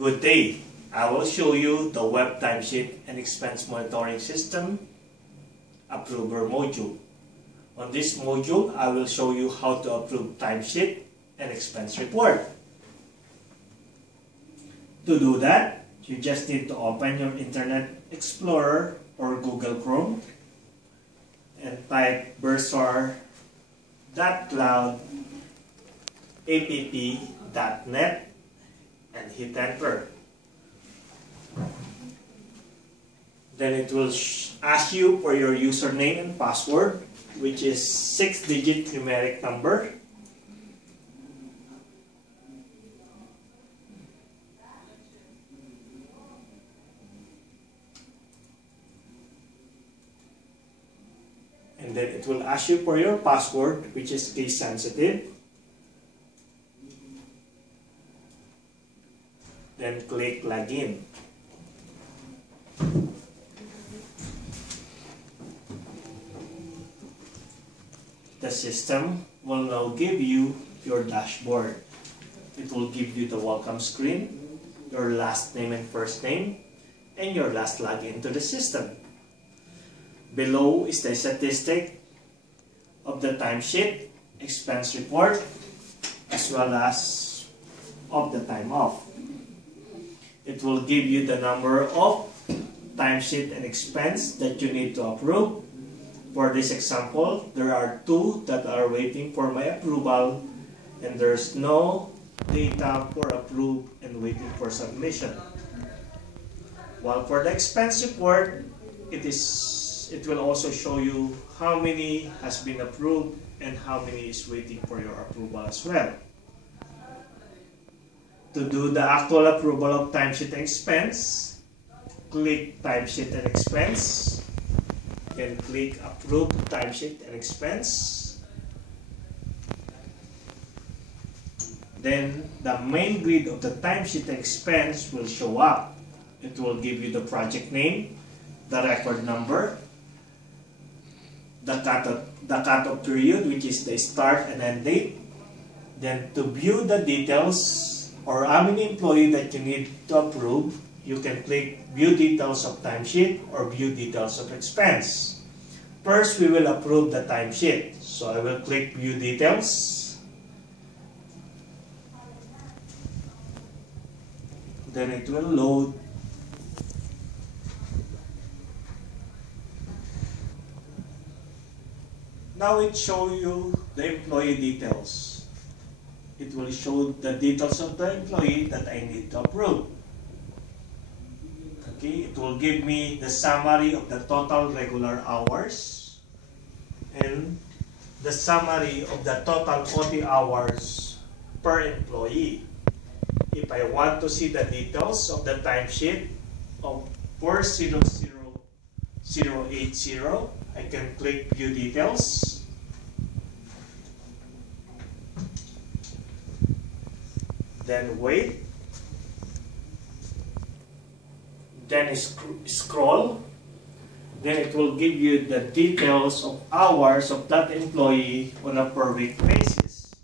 Good day. I will show you the web timesheet and expense monitoring system approver module. On this module, I will show you how to approve timesheet and expense report. To do that, you just need to open your Internet Explorer or Google Chrome and type bursar.cloud.app.net and hit enter. Then it will ask you for your username and password, which is 6-digit numeric number. And then it will ask you for your password, which is case sensitive. Then click login. The system will now give you your dashboard. It will give you the welcome screen, your last name and first name, and your last login to the system. Below is the statistic of the timesheet, expense report, as well as of the time off. It will give you the number of timesheet and expense that you need to approve. For this example, there are 2 that are waiting for my approval, and there's no data for approve and waiting for submission. While for the expense report, it will also show you how many has been approved and how many is waiting for your approval as well. To do the actual approval of timesheet and expense, click timesheet and expense. Then click approve timesheet and expense. Then the main grid of the timesheet and expense will show up. It will give you the project name, the record number, the cutoff period, which is the start and end date. Then to view the details or how many employees that you need to approve, you can click view details of timesheet or view details of expense. First, we will approve the timesheet. So I will click view details. Then it will load. Now it shows you the employee details. It will show the details of the employee that I need to approve. Okay, it will give me the summary of the total regular hours and the summary of the total OT hours per employee. If I want to see the details of the timesheet of 400,080, I can click view details. Then wait. Then scroll. Then it will give you the details of hours of that employee on a per week basis.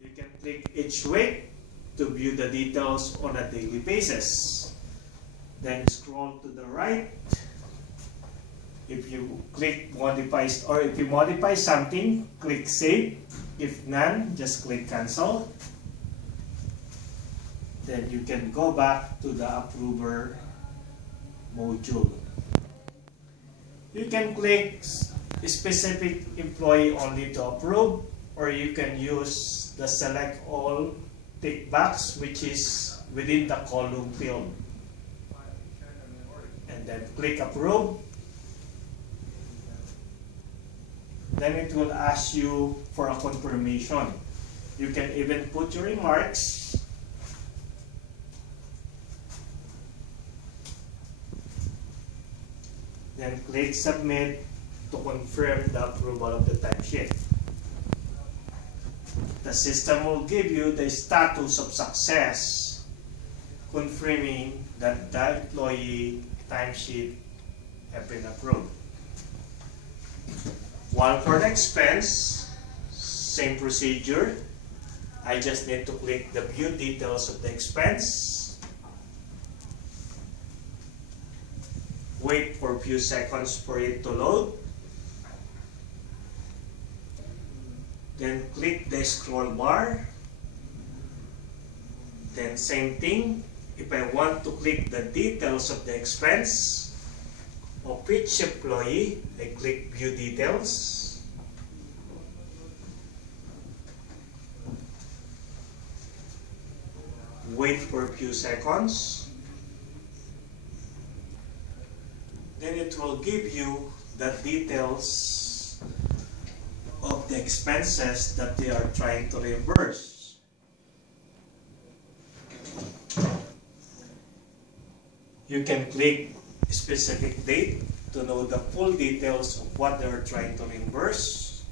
You can click each week to view the details on a daily basis. Then scroll to the right. If you click modify, or if you modify something, click save. If none, just click cancel. Then you can go back to the approver module. You can click specific employee only to approve, or you can use the select all tick box, which is within the column field. And then click approve. Then it will ask you for a confirmation. You can even put your remarks. Then click submit to confirm the approval of the timesheet. The system will give you the status of success, confirming that the employee timesheet have been approved. While for the expense, same procedure. I just need to click the view details of the expense. Wait for a few seconds for it to load. Then click the scroll bar. Then same thing, if I want to click the details of the expense of each employee, I click View Details. Wait for a few seconds. Then it will give you the details of the expenses that they are trying to reimburse. You can click a specific date to know the full details of what they are trying to reimburse.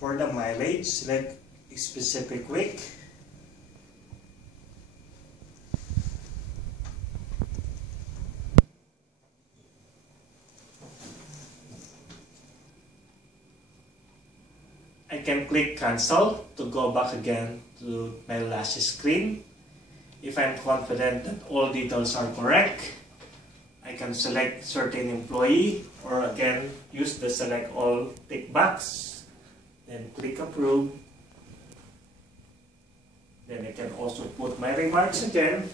For the mileage, select a specific week. I can click cancel to go back again to my last screen. If I'm confident that all details are correct, I can select certain employee or again use the select all tick box. Then click approve. Then I can also put my remarks again.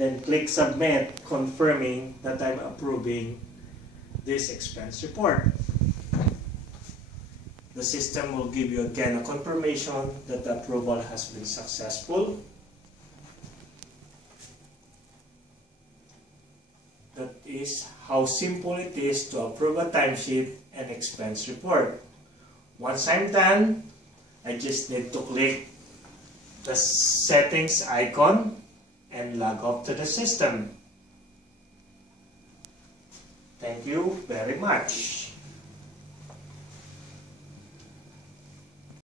Then click submit, confirming that I'm approving this expense report. The system will give you again a confirmation that the approval has been successful. That is how simple it is to approve a timesheet and expense report. Once I'm done, I just need to click the settings icon and log off to the system. Thank you very much.